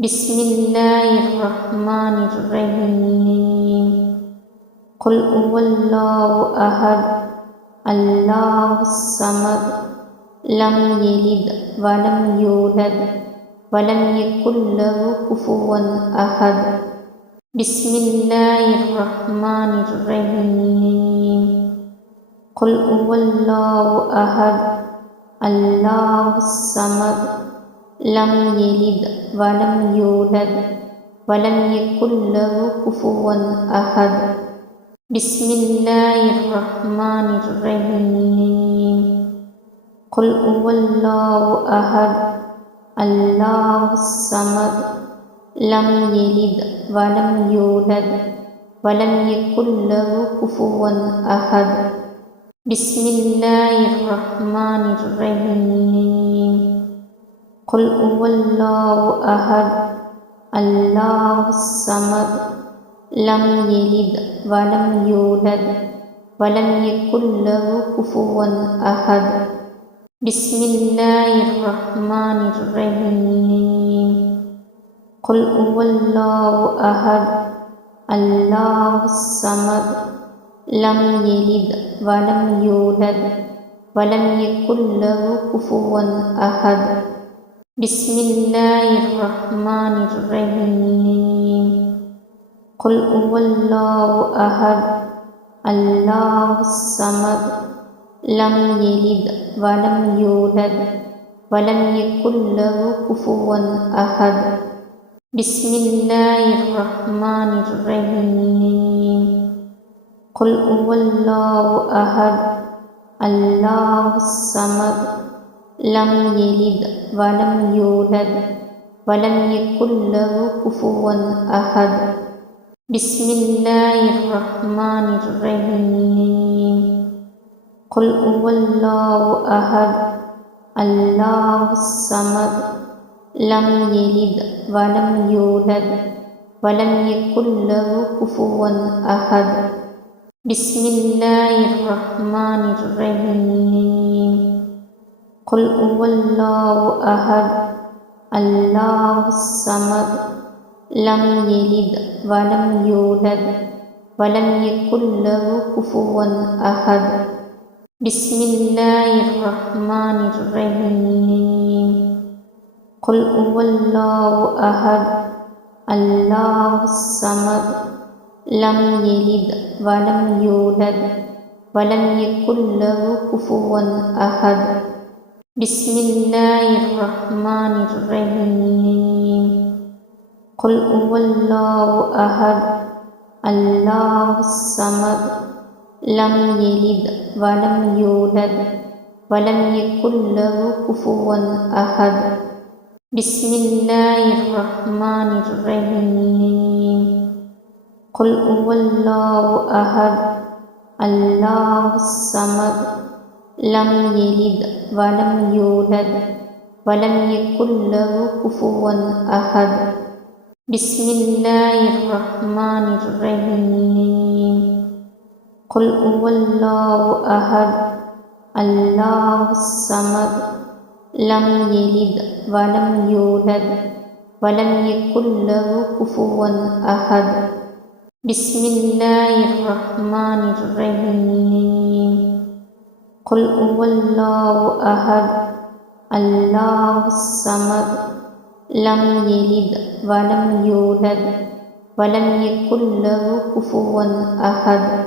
بسم الله الرحمن الرحيم قل هو الله أحد الله الصمد لم يلد ولم يولد ولم يكن له كفوا أحد بسم الله الرحمن الرحيم قل هو الله أحد الله الصمد لم يلد ولم يولد ولم يكن له كفوا أحد بسم الله الرحمن الرحيم قل هو الله أحد الله الصمد لم يلد ولم يولد ولم يكن له كفوا أحد بسم الله الرحمن الرحيم قل هو الله أحد الله الصمد لم يلد ولم يولد ولم يكن له كفوا أحد بسم الله الرحمن الرحيم قل هو الله أحد الله الصمد لم يلد ولم يولد ولم يكن له كفوا أحد بسم الله الرحمن الرحيم قل هو الله أحد الله الصمد لم يلد ولم يولد ولم يكن له كفوا أحد بسم الله الرحمن الرحيم قل هو الله أحد الله الصمد لم يلد ولم يولد ولم يكن له كفوا أحد بسم الله الرحمن الرحيم قل هو الله أحد الله الصمد لم يلد ولم يولد ولم يكن له كفوا أحد بسم الله الرحمن الرحيم قل هو الله أحد الله الصمد لم يلد ولم يولد ولم يكن له كفوا أحد بسم الله الرحمن الرحيم قل هو الله أحد الله الصمد لم يلد ولم يولد ولم يكن له كفوا أحد بسم الله الرحمن الرحيم قل هو الله أحد الله الصمد لم يلد ولم يولد ولم يكن له كفوا أحد بسم الله الرحمن الرحيم قل هو الله أحد الله الصمد لم يلد ولم يولد ولم يكن له كفوا أحد بسم الله الرحمن الرحيم قل هو الله أحد الله الصمد لم يلد ولم يولد ولم يكن له كفوا أحد بسم الله الرحمن الرحيم قل هو الله أحد الله الصمد لم يلد ولم يولد ولم يكن له كفوا أحد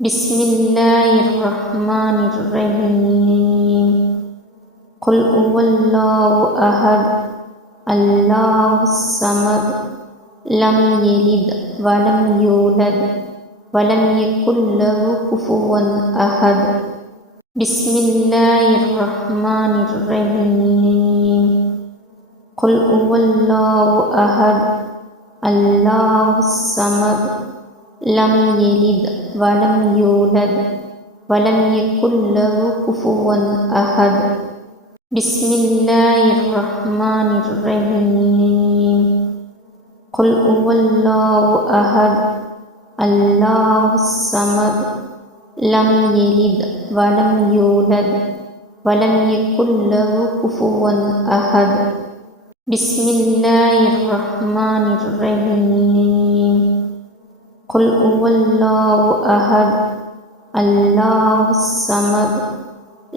بسم الله الرحمن الرحيم قل هو الله أحد الله الصمد لم يلد ولم يولد ولم يكن له كفوا أحد بسم الله الرحمن الرحيم قل هو الله أحد الله الصمد لم يلد ولم يولد ولم يكن له كفوا أحد بسم الله الرحمن الرحيم قل هو الله أحد الله الصمد لم يلد ولم يولد ولم يكن له كفوا أحد بسم الله الرحمن الرحيم قل هو الله أحد الله الصمد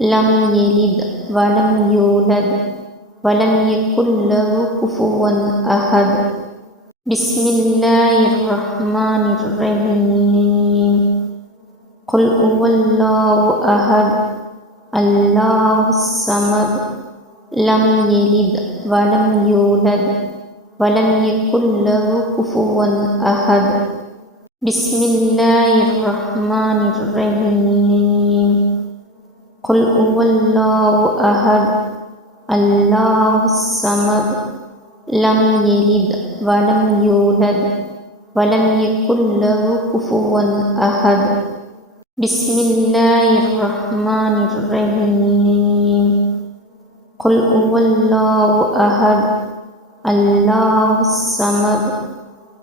لم يلد ولم يولد ولم يكن له كفوا أحد بسم الله الرحمن الرحيم قل هو الله أحد الله الصمد لم يلد ولم يولد ولم يكن له كفوا أحد بسم الله الرحمن الرحيم قل هو الله أحد الله الصمد لم يلد ولم يولد ولم يكن له كفوا أحد بسم الله الرحمن الرحيم قل هو الله أحد الله الصمد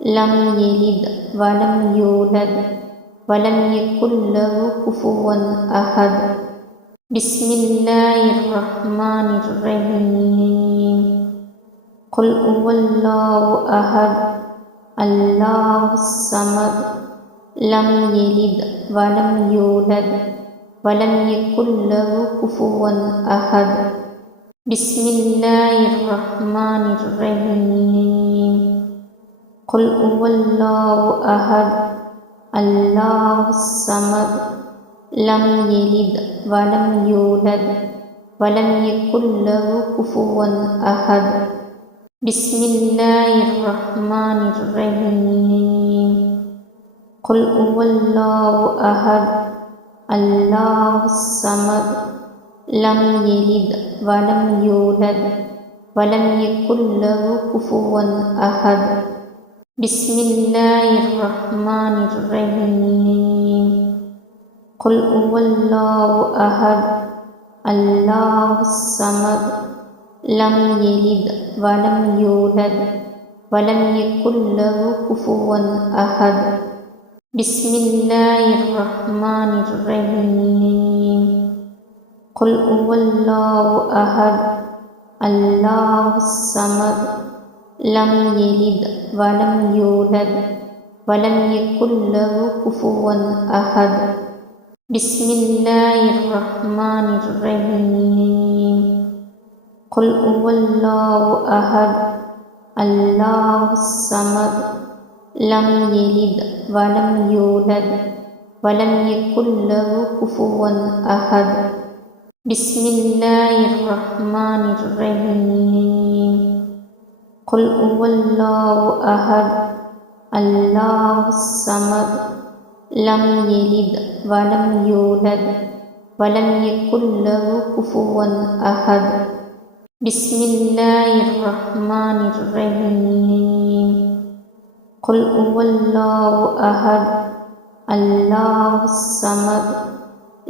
لم يلد ولم يولد ولم يكن له كفوا أحد بسم الله الرحمن الرحيم قل هو الله أحد الله الصمد لم يلد ولم يولد ولم يكن له كفوا أحد بسم الله الرحمن الرحيم قل هو الله أحد الله الصمد لم يلد ولم يولد ولم يكن له كفوا أحد بسم الله الرحمن الرحيم قل هو الله أحد الله الصمد لم يلد ولم يولد ولم يكن له كفوا أحد بسم الله الرحمن الرحيم قل هو الله أحد الله الصمد لم يلد ولم يولد ولم يكن له كفوا أحد بسم الله الرحمن الرحيم قل هو الله أحد الله الصمد لم يلد ولم يولد ولم يكن له كفوا أحد بسم الله الرحمن الرحيم قل هو الله أحد الله الصمد لم يلد ولم يولد ولم يكن له كفوا أحد بسم الله الرحمن الرحيم قل هو الله أحد الله الصمد لم يلد ولم يولد ولم يكن له كفوا أحد بسم الله الرحمن الرحيم قل هو الله أحد الله الصمد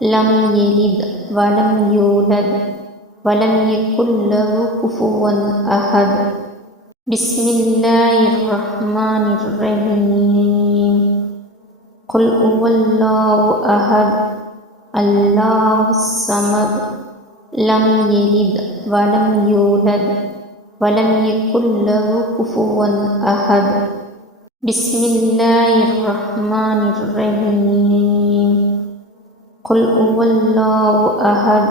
لم يلد ولم يولد ولم يكن له كفوا أحد بسم الله الرحمن الرحيم قل هو الله أحد الله الصمد لم يلد ولم يولد ولم يكن له كفوا أحد بسم الله الرحمن الرحيم قل هو الله أحد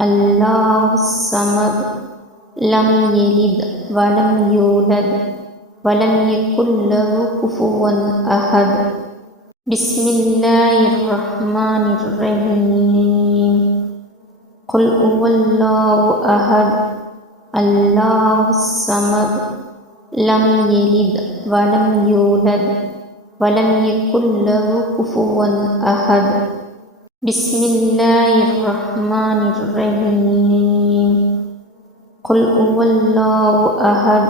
الله الصمد لم يلد ولم يولد ولم يكن له كفوا أحد بسم الله الرحمن الرحيم قل هو الله أحد الله الصمد لم يلد ولم يولد ولم يكن له كفوا أحد بسم الله الرحمن الرحيم قل هو الله أحد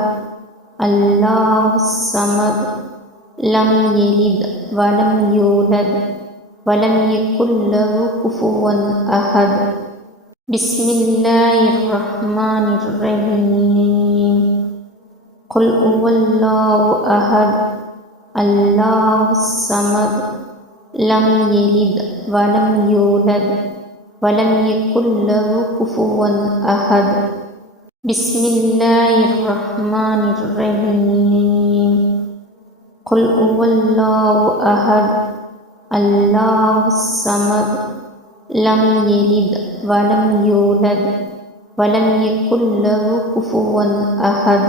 الله الصمد لم يلد ولم يولد ولم يكن له كفوا أحد بسم الله الرحمن الرحيم قل هو الله أحد الله الصمد لم يلد ولم يولد ولم يكن له كفوا أحد بسم الله الرحمن الرحيم قل هو الله أحد الله الصمد لم يلد ولم يولد ولم يكن له كفوا أحد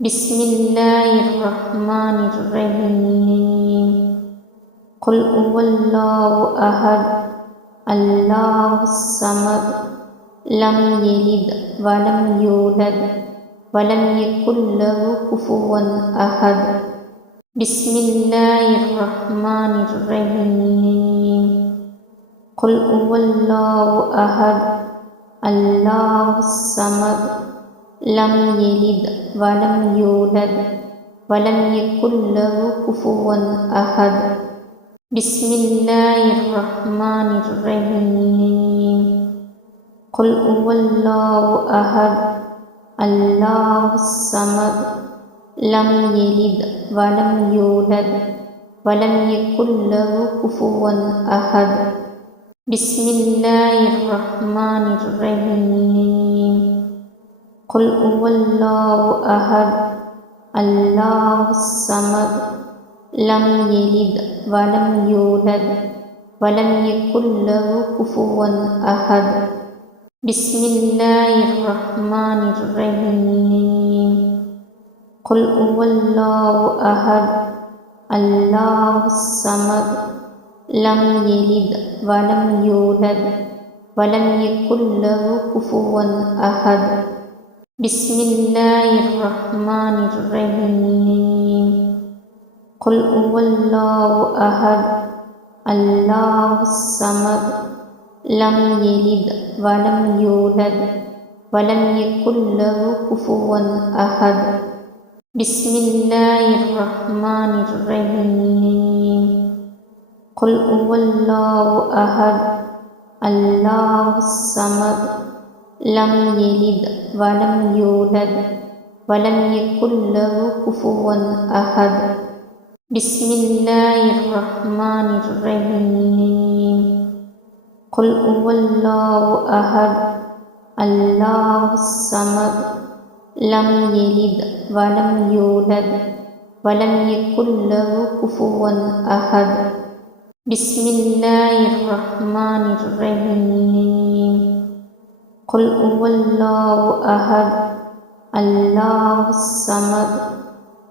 بسم الله الرحمن الرحيم قل هو الله أحد الله الصمد لم يلد ولم يولد ولم يكن له كفوا أحد بسم الله الرحمن الرحيم قل هو الله أحد الله الصمد لم يلد ولم يولد ولم يكن له كفوا أحد بسم الله الرحمن الرحيم قل هو الله أحد الله الصمد لم يلد ولم يولد ولم يكن له كفوا أحد بسم الله الرحمن الرحيم قل هو الله أحد الله الصمد لم يلد ولم يولد ولم يكن له كفوا أحد بسم الله الرحمن الرحيم قل هو الله أحد الله الصمد لم يلد ولم يولد ولم يكن له كفوا أحد بسم الله الرحمن الرحيم قل هو الله أحد الله الصمد لم يلد ولم يولد ولم يكن له كفوا أحد بسم الله الرحمن الرحيم قل هو الله أحد الله الصمد لم يلد ولم يولد ولم يكن له كفوا أحد بسم الله الرحمن الرحيم قل هو الله أحد الله الصمد لم يلد ولم يولد ولم يكن له كفوا أحد بسم الله الرحمن الرحيم قل هو الله أحد الله الصمد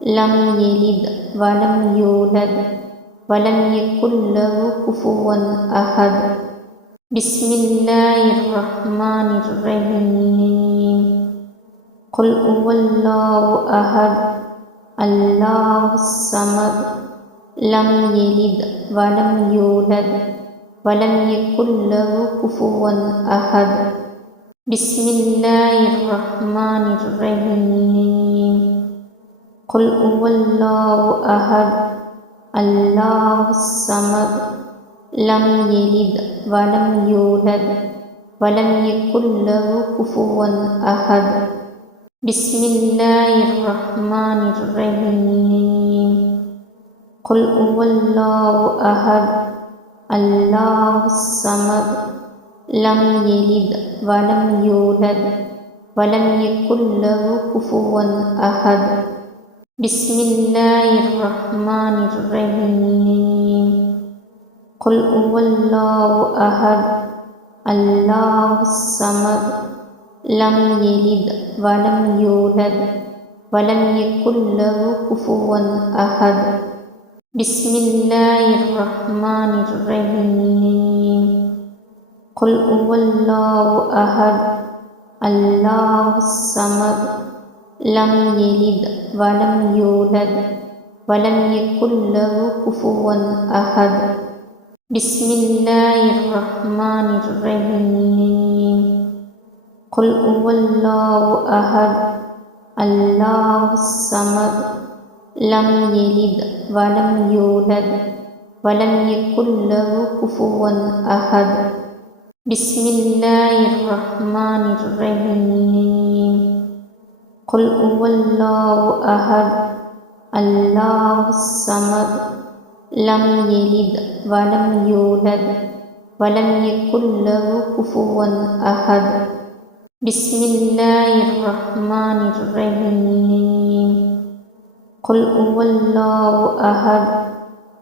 لم يلد ولم يولد ولم يكن له كفوا أحد بسم الله الرحمن الرحيم قل هو الله أحد الله الصمد لم يلد ولم يولد ولم يكن له كفوا أحد بسم الله الرحمن الرحيم قل هو الله أحد الله الصمد لم يلد ولم يولد ولم يكن له كفوا أحد بسم الله الرحمن الرحيم قل هو الله أحد الله الصمد لم يلد ولم يولد ولم يكن له كفوا أحد بسم الله الرحمن الرحيم قل هو الله أحد الله الصمد لم يلد ولم يولد ولم يكن له كفوا أحد بسم الله الرحمن الرحيم قل هو الله أحد الله الصمد لم يلد ولم يولد ولم يكن له كفوا أحد بسم الله الرحمن الرحيم قل هو الله أحد الله الصمد لم يلد ولم يولد ولم يكن له كفوا أحد بسم الله الرحمن الرحيم قل هو الله أحد الله الصمد لم يلد ولم يولد ولم يكن له كفوا أحد بسم الله الرحمن الرحيم قل هو الله أحد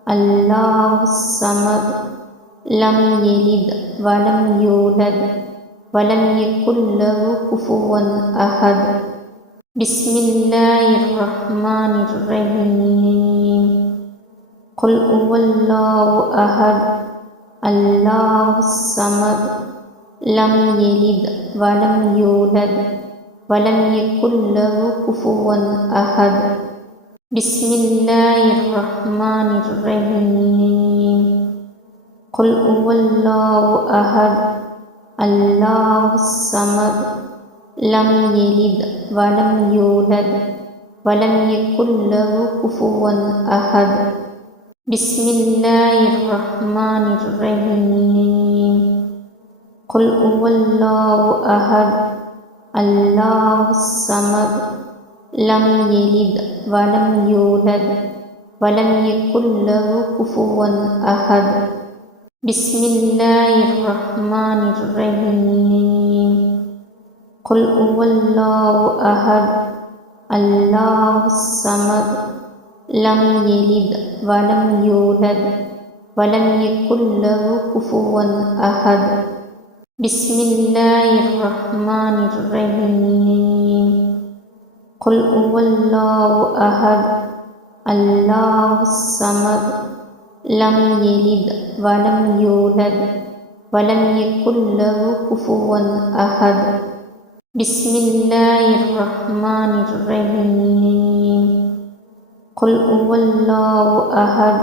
الله الصمد لم يلد ولم يولد ولم يكن له كفوا أحد بسم الله الرحمن الرحيم قل هو الله أحد الله الصمد لم يلد ولم يولد ولم يكن له كفوا أحد بسم الله الرحمن الرحيم قل هو الله أحد الله الصمد لم يلد ولم يولد ولم يكن له كفوا أحد بسم الله الرحمن الرحيم قل هو الله أحد الله الصمد لم يلد ولم يولد ولم يكن له كفوا أحد بسم الله الرحمن الرحيم قل هو الله أحد الله الصمد لم يلد ولم يولد ولم يكن له كفوا أحد بسم الله الرحمن الرحيم قل هو الله أحد الله الصمد لم يلد ولم يولد ولم يكن له كفوا أحد بسم الله الرحمن الرحيم قل هو الله أحد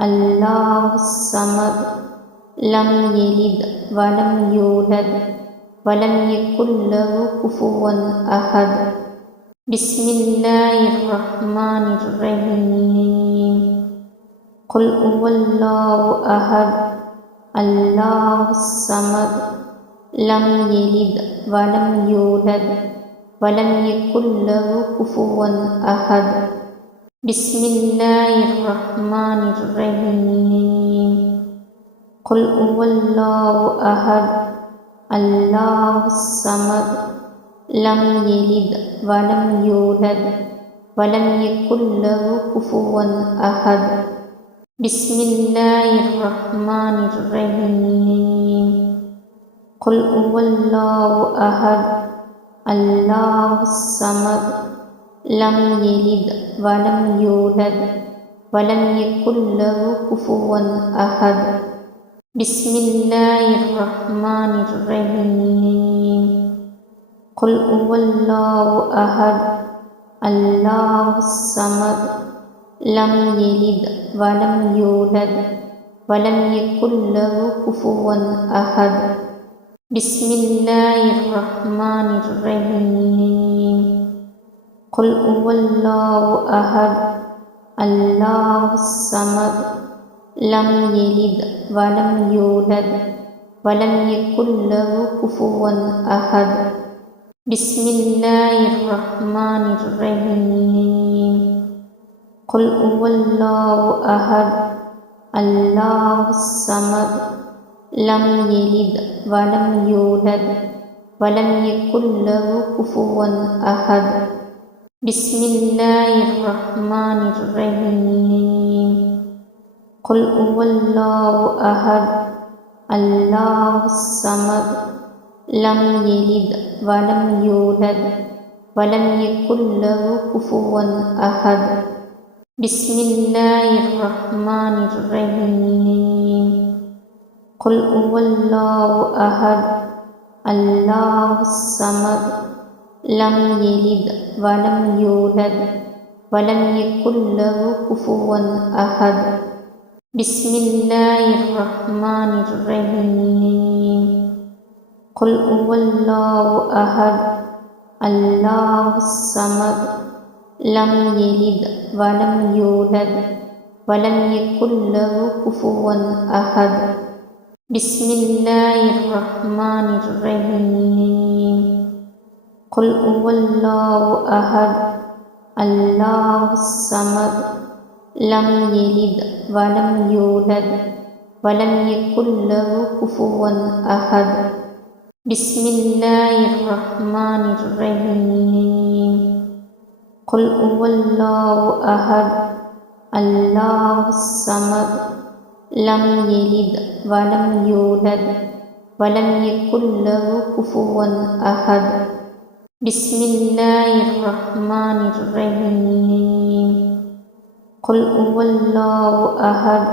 الله الصمد لم يلد ولم يولد ولم يكن له كفوا أحد بسم الله الرحمن الرحيم قل هو الله أحد الله الصمد لم يلد ولم يولد ولم يكن له كفوا أحد بسم الله الرحمن الرحيم قل هو الله أحد الله الصمد لم يلد ولم يولد ولم يكن له كفوا أحد بسم الله الرحمن الرحيم قل هو الله أحد الله الصمد لم يلد ولم يولد ولم يكن له كفوا أحد بسم الله الرحمن الرحيم قل هو الله أحد الله الصمد لم يلد ولم يولد ولم يكن له كفوا أحد بسم الله الرحمن الرحيم قل هو الله أحد الله الصمد لم يلد ولم يولد ولم يكن له كفوا أحد بسم الله الرحمن الرحيم قل هو الله أحد الله الصمد لم يلد ولم يولد ولم يكن له كفوا أحد بسم الله الرحمن الرحيم قل هو الله أحد الله الصمد لم يلد ولم يولد ولم يكن له كفوا أحد بسم الله الرحمن الرحيم قل هو الله أحد الله الصمد لم يلد ولم يولد ولم يكن له كفوا أحد بسم الله الرحمن الرحيم قل هو الله أحد الله الصمد لم يلد ولم يولد ولم يكن له كفوا أحد بسم الله الرحمن الرحيم قل هو الله أحد الله الصمد لم يلد ولم يولد ولم يكن له كفوا أحد بسم الله الرحمن الرحيم قل هو الله أحد الله الصمد لم يلد ولم يولد ولم يكن له كفوا أحد بسم الله الرحمن الرحيم قل هو الله أحد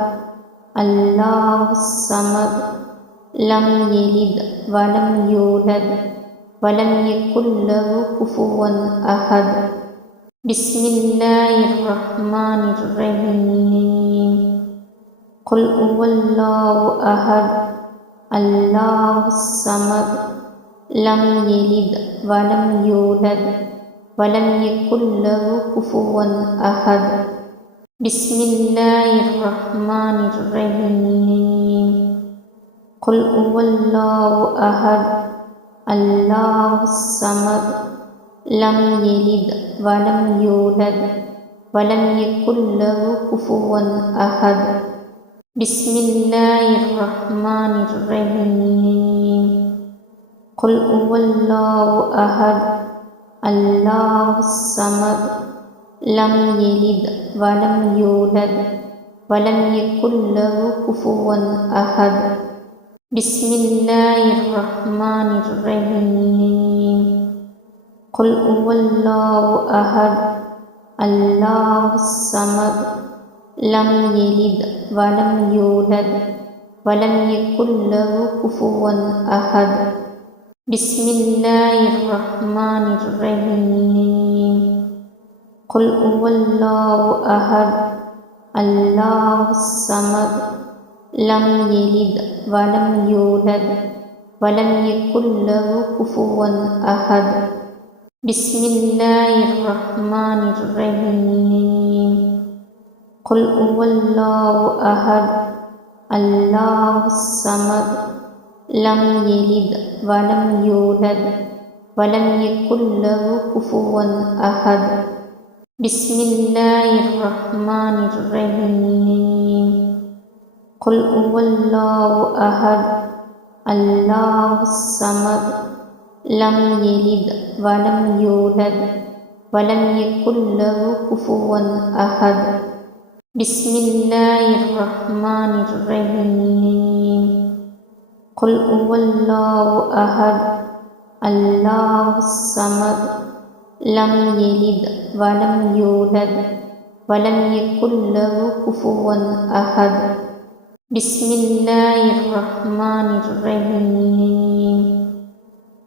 الله الصمد لم يلد ولم يولد ولم يكن له كفوا أحد بسم الله الرحمن الرحيم قل هو الله أحد الله الصمد لم يلد ولم يولد ولم يكن له كفوا أحد بسم الله الرحمن الرحيم قل هو الله أحد الله الصمد لم يلد ولم يولد ولم يكن له كفوا أحد بسم الله الرحمن الرحيم قل هو الله أحد الله الصمد لم يلد ولم يولد ولم يكن له كفوا أحد بسم الله الرحمن الرحيم قل هو الله أحد الله الصمد لم يلد ولم يولد ولم يكن له كفوا أحد بسم الله الرحمن الرحيم قل هو الله أحد الله الصمد لم يلد ولم يولد ولم يكن له كفوا أحد بسم الله الرحمن الرحيم قل هو الله أحد الله الصمد لم يلد ولم يولد ولم يكن له كفوا أحد بسم الله الرحمن الرحيم قل هو الله أحد الله الصمد لم يلد ولم يولد ولم يكن له كفوا أحد بسم الله الرحمن الرحيم قل هو الله أحد الله الصمد لم يلد ولم يولد ولم يكن له كفوا أحد بسم الله الرحمن الرحيم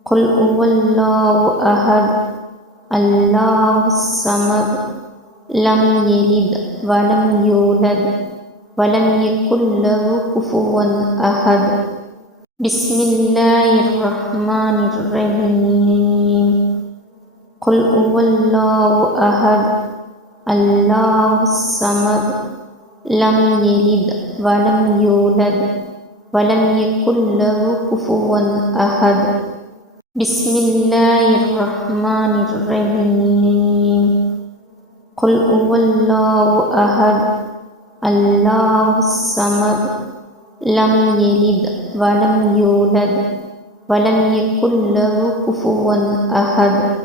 قل هو الله أحد الله الصمد لم يلد ولم يولد ولم يكن له كفوا أحد بسم الله الرحمن الرحيم قل هو الله أحد الله الصمد لم يلد ولم يولد ولم يكن له كفوا أحد بسم الله الرحمن الرحيم قل هو الله أحد الله الصمد لم يلد ولم يولد ولم يكن له كفوا أحد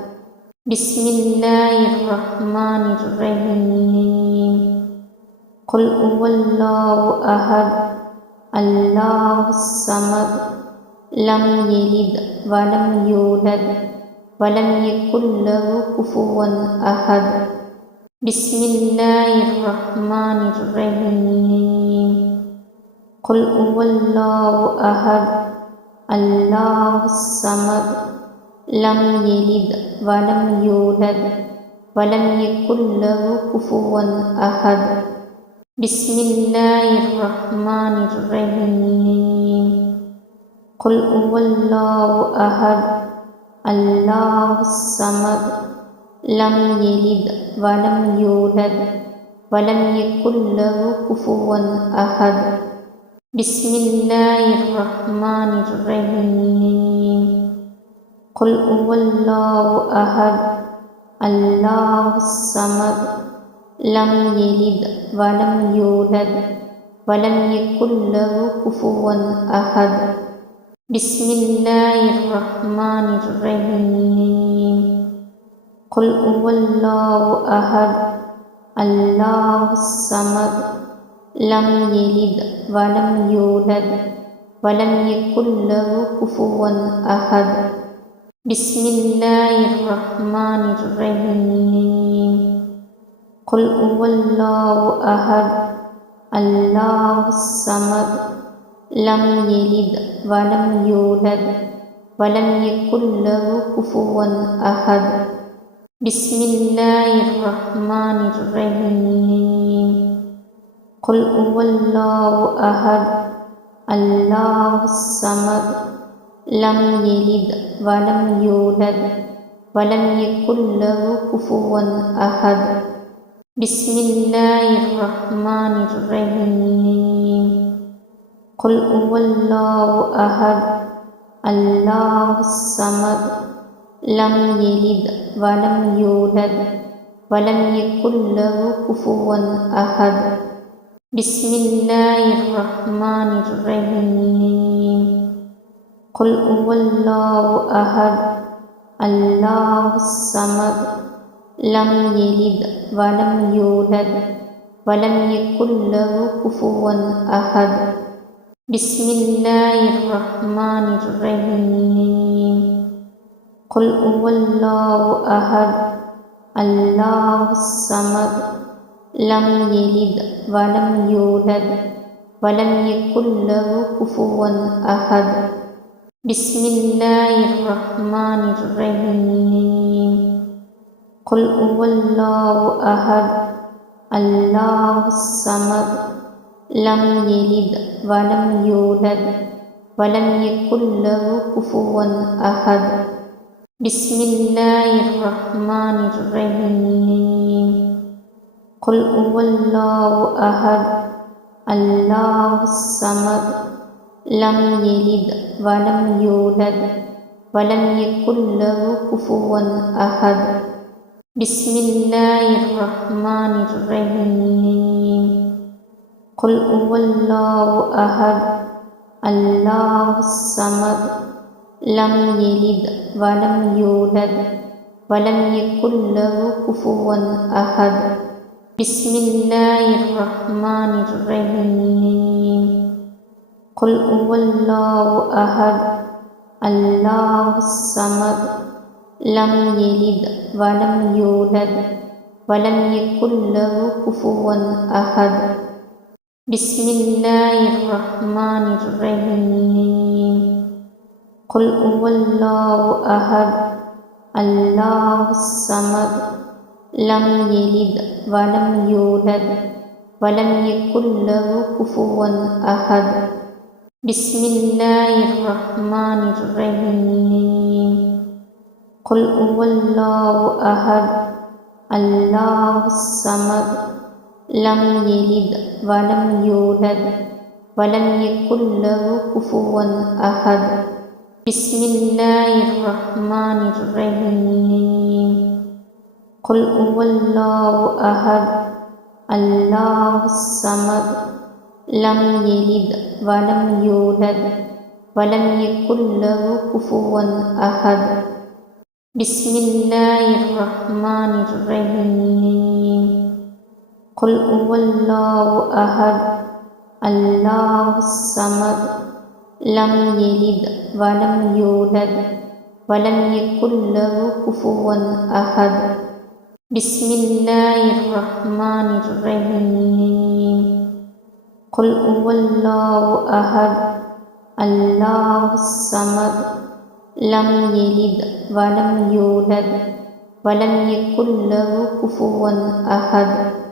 بسم الله الرحمن الرحيم قل هو الله أحد الله الصمد لم يلد ولم يولد ولم يكن له كفوا أحد بسم الله الرحمن الرحيم قل هو الله أحد الله الصمد لم يلد ولم يولد ولم يكن له كفوا أحد بسم الله الرحمن الرحيم قل هو الله أحد الله الصمد لم يلد ولم يولد ولم يكن له كفوا أحد بسم الله الرحمن الرحيم قل هو الله أحد الله الصمد لم يلد ولم يولد ولم يكن له كفوا أحد بسم الله الرحمن الرحيم قل هو الله أحد الله الصمد لم يلد ولم يولد ولم يكن له كفوا أحد بسم الله الرحمن الرحيم قل هو الله أحد الله الصمد لم يلد ولم يولد ولم يكن له كفوا أحد بسم الله الرحمن الرحيم قل هو الله أحد الله الصمد لم يلد ولم يولد ولم يكن له كفوا أحد بسم الله الرحمن الرحيم قل هو الله أحد الله الصمد لم يلد ولم يولد ولم يكن له كفوا أحد بسم الله الرحمن الرحيم قل هو الله أحد الله الصمد لم يلد ولم يولد ولم يكن له كفوا أحد بسم الله الرحمن الرحيم قل هو الله أحد الله الصمد لم يلد ولم يولد ولم يكن له كفوا أحد بسم الله الرحمن الرحيم قل هو الله أحد الله الصمد لم يلد ولم يولد ولم يكن له كفوا أحد بسم الله الرحمن الرحيم قل هو الله أحد الله الصمد لم يلد ولم يولد ولم يكن له كفوا أحد بسم الله الرحمن الرحيم قل هو الله أحد الله الصمد لم يلد ولم يولد ولم يكن له كفوا أحد بسم الله الرحمن الرحيم قل هو الله أحد الله الصمد لم يلد ولم يولد ولم يكن له كفوا أحد بسم الله الرحمن الرحيم قل هو الله أحد الله الصمد لم يلد ولم يولد ولم يكن له كفوا أحد بسم الله الرحمن الرحيم قل هو الله أحد الله الصمد لم يلد ولم يولد ولم يكن له كفوا أحد بسم الله الرحمن الرحيم قل هو الله أحد الله الصمد لم يلد ولم يولد ولم يكن له كفوا أحد بسم الله الرحمن الرحيم قل هو الله أحد الله الصمد لم يلد ولم يولد ولم يكن له كفوا أحد بسم الله الرحمن الرحيم قل هو الله أحد الله الصمد لم يلد ولم يولد ولم يكن له كفوا أحد